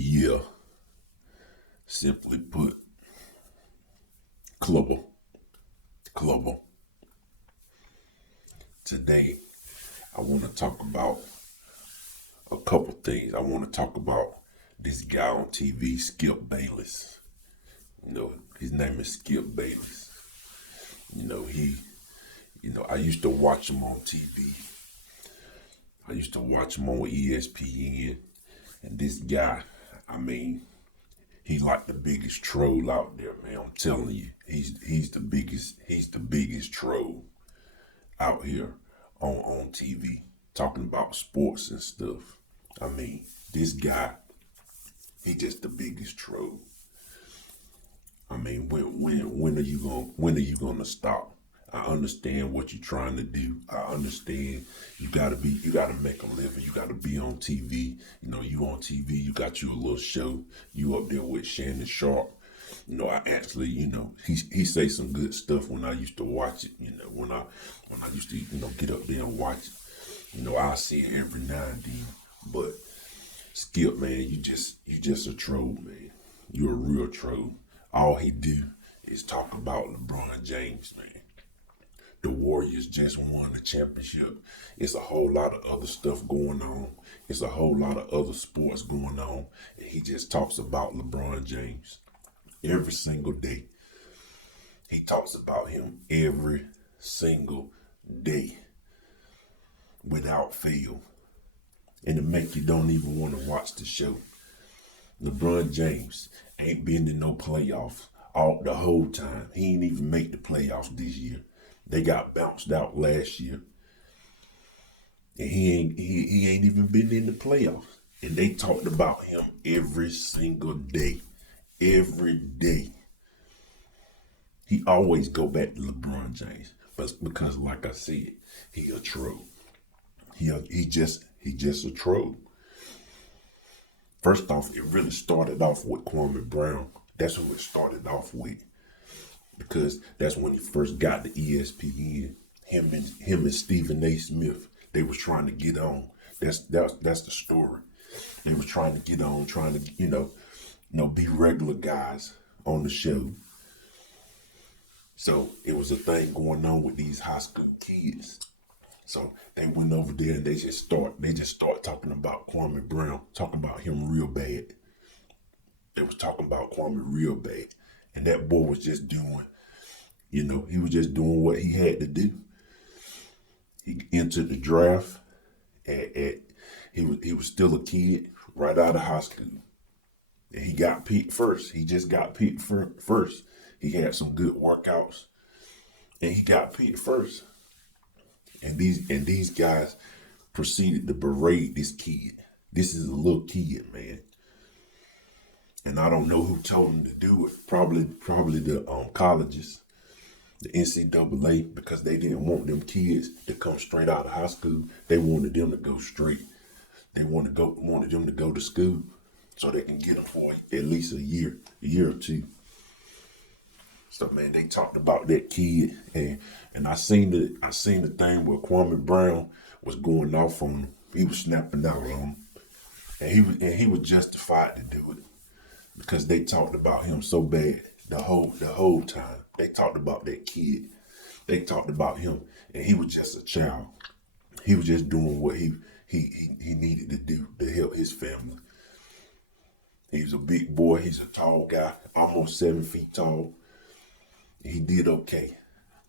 Yeah, simply put, global, global. Today, I want to talk about a couple things. I want to talk about this guy on TV, Skip Bayless. His name is Skip Bayless. You know, he, I used to watch him on TV. I used to watch him on ESPN. And this guy, I mean, he like the biggest troll out there, man. I'm telling you, he's the biggest troll out here on TV talking about sports and stuff. I mean, this guy, he just the biggest troll. I mean, when are you gonna stop? I understand what you're trying to do. I understand you gotta make a living. You gotta be on TV. You on TV. You got you a little show. You up there with Shannon Sharp. I actually, he say some good stuff when I used to watch it. When I used to, get up there and watch it. I see it every now and then. But Skip, man, you just a troll, man. You're a real troll. All he do is talk about LeBron James, man. The Warriors just won the championship. It's a whole lot of other stuff going on. It's a whole lot of other sports going on. And he just talks about LeBron James every single day. He talks about him every single day without fail. And to make you don't even want to watch the show. LeBron James ain't been in no playoffs all the whole time. He ain't even make the playoffs this year. They got bounced out last year. And he ain't even been in the playoffs. And they talked about him every single day. Every day. He always go back to LeBron James. But because like I said, he a troll. He just a troll. First off, it really started off with Kwame Brown. That's who it started off with. Because that's when he first got to ESPN. Him and Stephen A. Smith, they was trying to get on. That's the story. They was trying to get on, trying to be regular guys on the show. So it was a thing going on with these high school kids. So they went over there and they just start talking about Kwame Brown, talking about him real bad. They was talking about Kwame real bad. And that boy was just doing, he was just doing what he had to do. He entered the draft he was still a kid right out of high school. And he got picked first. He just got picked first. He had some good workouts. And he got picked first. And these guys proceeded to berate this kid. This is a little kid, man. And I don't know who told him to do it. Probably the colleges, the NCAA, because they didn't want them kids to come straight out of high school. They wanted them to go straight. They wanted them to go to school so they can get them for at least a year or two. So man, they talked about that kid, and I seen the thing where Kwame Brown was going off on him. He was snapping out on him, and he was justified to do it because they talked about him so bad the whole time. They talked about that kid. They talked about him, and he was just a child. He was just doing what he needed to do to help his family. He's a big boy. He's a tall guy, almost 7 feet tall. He did okay.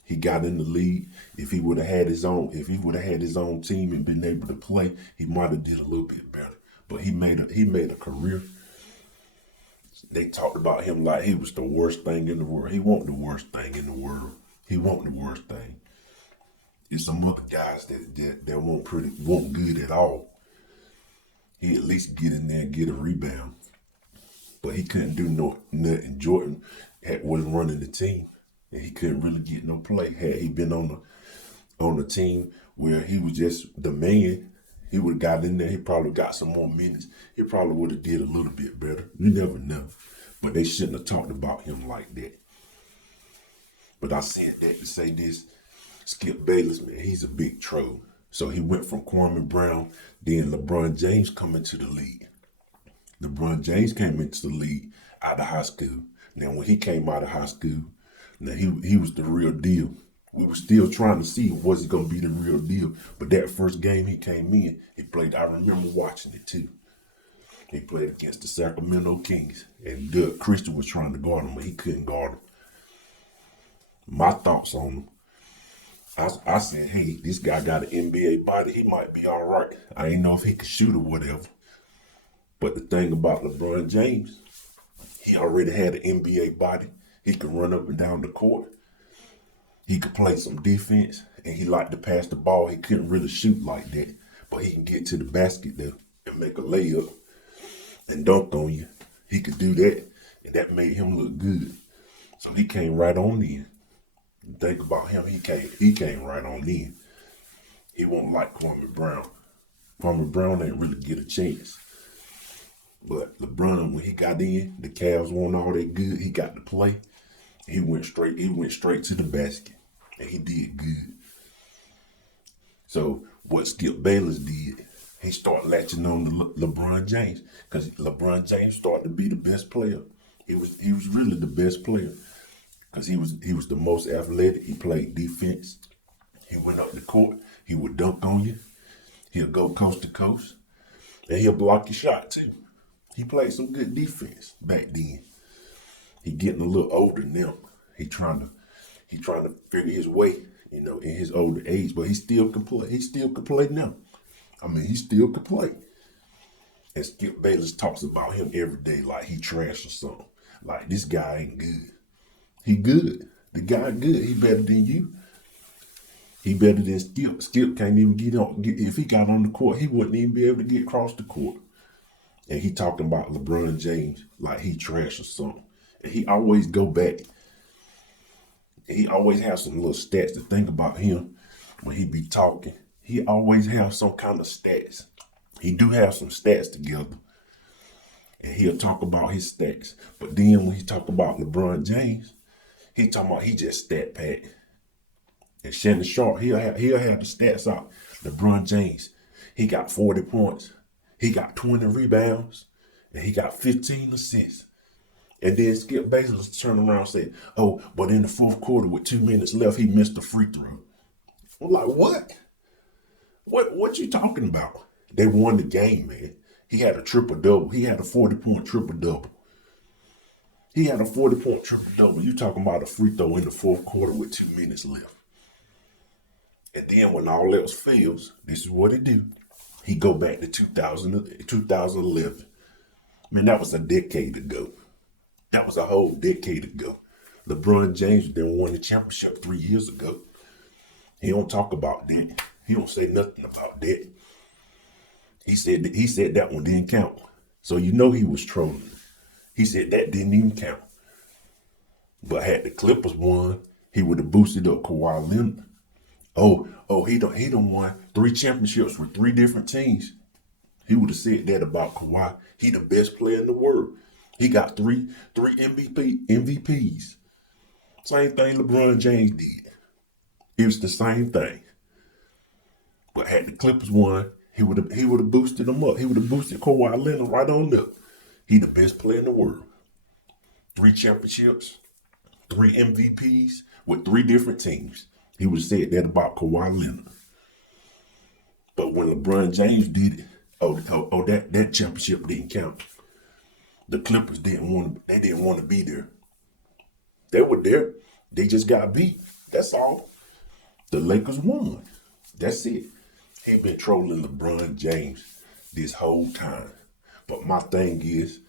He got in the league. If he would have had his own team and been able to play, he might have did a little bit better. But he made a career. They talked about him like he was the worst thing in the world. He wasn't the worst thing in the world. He wasn't the worst thing. There's some other guys that weren't good at all. He at least get in there and get a rebound. But he couldn't do nothing. Jordan wasn't running the team. And he couldn't really get no play. Had he been on a team where he was just the man, he would have got in there. He probably got some more minutes. He probably would have did a little bit better. You never know. But they shouldn't have talked about him like that. But I said that to say this. Skip Bayless, man, he's a big troll. So he went from Kwame Brown, then LeBron James coming to the league. LeBron James came into the league out of high school. Now, when he came out of high school, now he was the real deal. We were still trying to see was he going to be the real deal. But that first game he came in, he played. I remember watching it too. He played against the Sacramento Kings, and Doug Christian was trying to guard him, but he couldn't guard him. My thoughts on him. I said, hey, this guy got an NBA body. He might be all right. I ain't know if he could shoot or whatever. But the thing about LeBron James, he already had an NBA body. He could run up and down the court. He could play some defense, and he liked to pass the ball. He couldn't really shoot like that, but he can get to the basket there and make a layup and dunk on you. He could do that, and that made him look good. So he came right on in. Think about him, he came right on in. He won't like Kwame Brown. Kwame Brown ain't really get a chance. But LeBron, when he got in, the Cavs weren't all that good. He got to play. He went straight to the basket. And he did good. So what Skip Bayless did, he started latching on to LeBron James. Because LeBron James started to be the best player. He was really the best player. Because he was the most athletic. He played defense. He went up the court. He would dunk on you. He'll go coast to coast. And he'll block your shot too. He played some good defense back then. He getting a little older now. He trying to figure his way, in his older age. But he still can play. He still can play now. I mean, he still can play. And Skip Bayless talks about him every day like he trash or something. Like, this guy ain't good. He good. The guy good. He better than you. He better than Skip. Skip can't even if he got on the court, he wouldn't even be able to get across the court. And he talking about LeBron James like he trash or something. And he always go back. And he always have some little stats to think about him when he be talking. He always have some kind of stats. He do have some stats together. And he'll talk about his stats. But then when he talk about LeBron James, he talking about he just stat pack. And Shannon Sharp, he'll have the stats out. LeBron James, he got 40 points. He got 20 rebounds. And he got 15 assists. And then Skip Bayless turned around and said, oh, but in the fourth quarter with 2 minutes left, he missed a free throw. I'm like, what? What you talking about? They won the game, man. He had a triple-double. He had a 40-point triple-double. He had a 40-point triple-double. You talking about a free throw in the fourth quarter with 2 minutes left. And then when all else fails, this is what he do. He go back to 2011. Man, that was a decade ago. That was a whole decade ago. LeBron James then won the championship 3 years ago. He don't talk about that. He don't say nothing about that. He said that one didn't count. So you know he was trolling. He said that didn't even count. But had the Clippers won, he would have boosted up Kawhi Leonard. He done won 3 championships with 3 different teams. He would have said that about Kawhi. He the best player in the world. He got three MVPs. Same thing LeBron James did. It was the same thing. But had the Clippers won, he would have boosted them up. He would have boosted Kawhi Leonard right on up. He the best player in the world. 3 championships, 3 MVPs with 3 different teams. He would have said that about Kawhi Leonard. But when LeBron James did it, that championship didn't count. The Clippers didn't want to be there. They were there. They just got beat. That's all. The Lakers won. That's it. He been trolling LeBron James this whole time. But my thing is,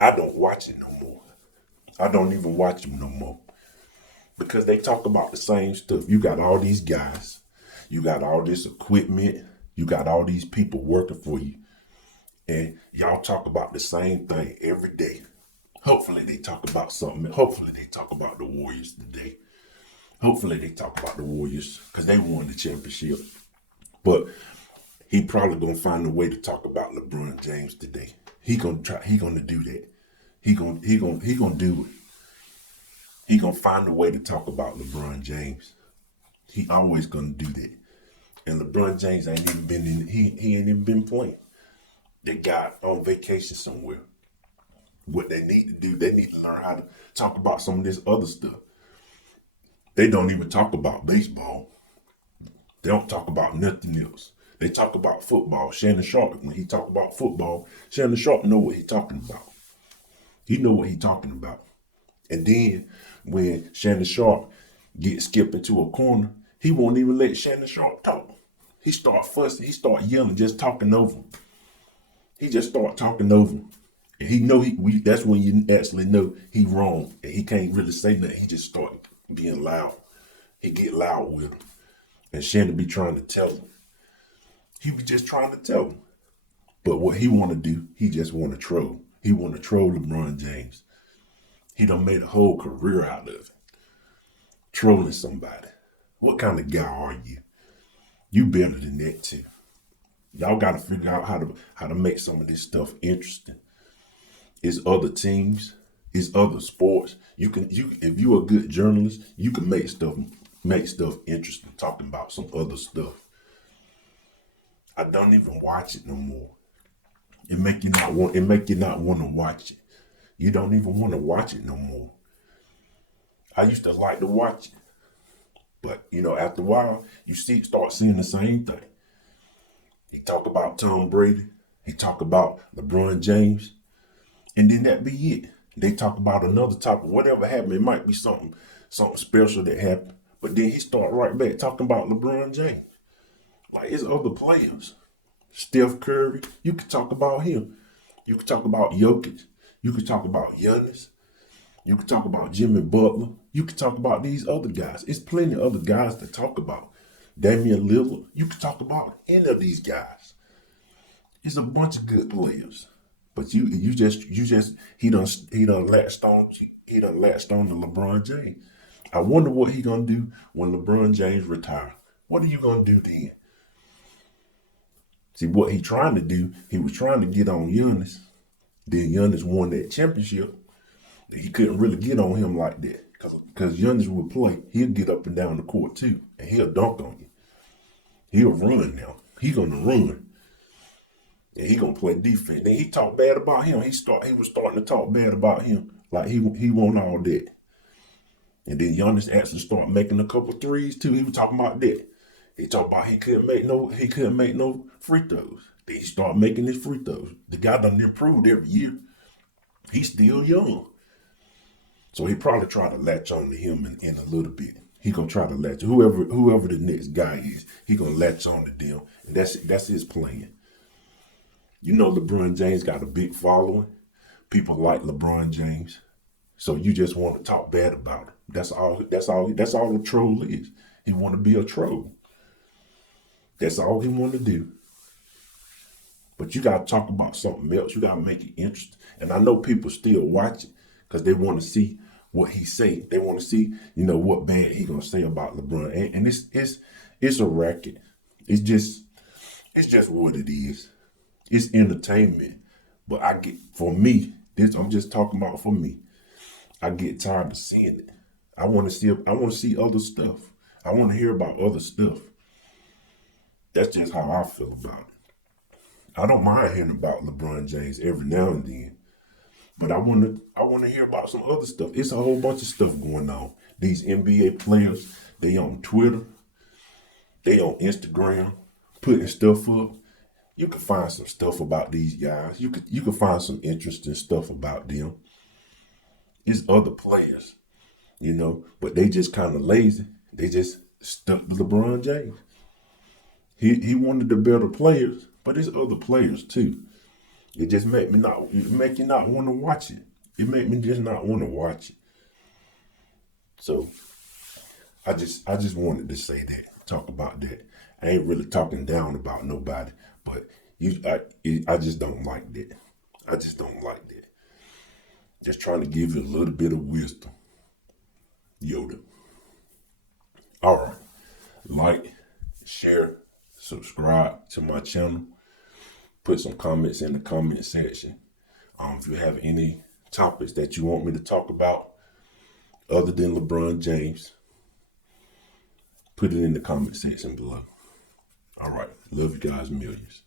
I don't watch it no more. I don't even watch him no more. Because they talk about the same stuff. You got all these guys. You got all this equipment. You got all these people working for you. And y'all talk about the same thing every day. Hopefully they talk about something. Hopefully they talk about the Warriors today. Hopefully they talk about the Warriors because they won the championship. But he probably gonna find a way to talk about LeBron James today. He gonna do that. He gonna do it. He gonna find a way to talk about LeBron James. He always gonna do that. And LeBron James ain't even been he ain't even been playing. They got on vacation somewhere. What they need to do, they need to learn how to talk about some of this other stuff. They don't even talk about baseball. They don't talk about nothing else. They talk about football. Shannon Sharp, when he talk about football, Shannon Sharp know what he talking about. He know what he talking about. And then when Shannon Sharp gets skipped into a corner, he won't even let Shannon Sharp talk. He start fussing. He start yelling, just talking over him. He just start talking over him. And he know that's when you actually know he wrong. And he can't really say nothing. He just start being loud. He get loud with him. And Shannon be trying to tell him. He be just trying to tell him. But what he want to do, he just want to troll. He want to troll LeBron James. He done made a whole career out of it. Trolling somebody. What kind of guy are you? You better than that too. Y'all got to figure out how to make some of this stuff interesting. It's other teams. It's other sports. If you're a good journalist, you can make stuff interesting. Talking about some other stuff. I don't even watch it no more. It make you not want to watch it. You don't even want to watch it no more. I used to like to watch it. But, after a while, start seeing the same thing. He talk about Tom Brady. He talk about LeBron James. And then that be it. They talk about another topic. Whatever happened, it might be something special that happened. But then he start right back talking about LeBron James. Like, it's other players. Steph Curry, you could talk about him. You could talk about Jokic. You could talk about Giannis. You could talk about Jimmy Butler. You could talk about these other guys. It's plenty of other guys to talk about. Damian Lillard. You could talk about any of these guys. It's a bunch of good players. But he done latched on to LeBron James. I wonder what he gonna do when LeBron James retire. What are you gonna do then? See, what he trying to do, he was trying to get on Giannis. Then Giannis won that championship. He couldn't really get on him like that. Because Giannis will play. He'll get up and down the court too. And he'll dunk on you. He'll run now. He's going to run. And he going to play defense. Then he talked bad about him. He was starting to talk bad about him. Like he won all that. And then Giannis actually started making a couple threes too. He was talking about that. He talked about he couldn't make no free throws. Then he started making his free throws. The guy done improved every year. He's still young. So he probably try to latch on to him in a little bit. He gonna try to latch whoever the next guy is. He gonna latch on to them, and that's his plan. LeBron James got a big following. People like LeBron James, so you just want to talk bad about him. That's all a troll is. He want to be a troll. That's all he want to do. But you gotta talk about something else. You gotta make it interesting. And I know people still watch it because they want to see what he say. They want to see, what bad he gonna say about LeBron. And it's a racket. It's just what it is. It's entertainment. But I'm just talking about for me. I get tired of seeing it. I want to see other stuff. I want to hear about other stuff. That's just how I feel about it. I don't mind hearing about LeBron James every now and then. But I want to hear about some other stuff. It's a whole bunch of stuff going on. These NBA players, they on Twitter, they on Instagram, putting stuff up. You can find some stuff about these guys. You can find some interesting stuff about them. It's other players, but they just kind of lazy. They just stuck to LeBron James. He one of the better players, but there's other players too. It just make you not want to watch it. It make me just not want to watch it. So I just wanted to say that, talk about that. I ain't really talking down about nobody, but I just don't like that. I just don't like that. Just trying to give you a little bit of wisdom. Yoda. All right. Like, share, subscribe to my channel. Put some comments in the comment section. If you have any topics that you want me to talk about other than LeBron James, put it in the comment section below. All right. Love you guys millions.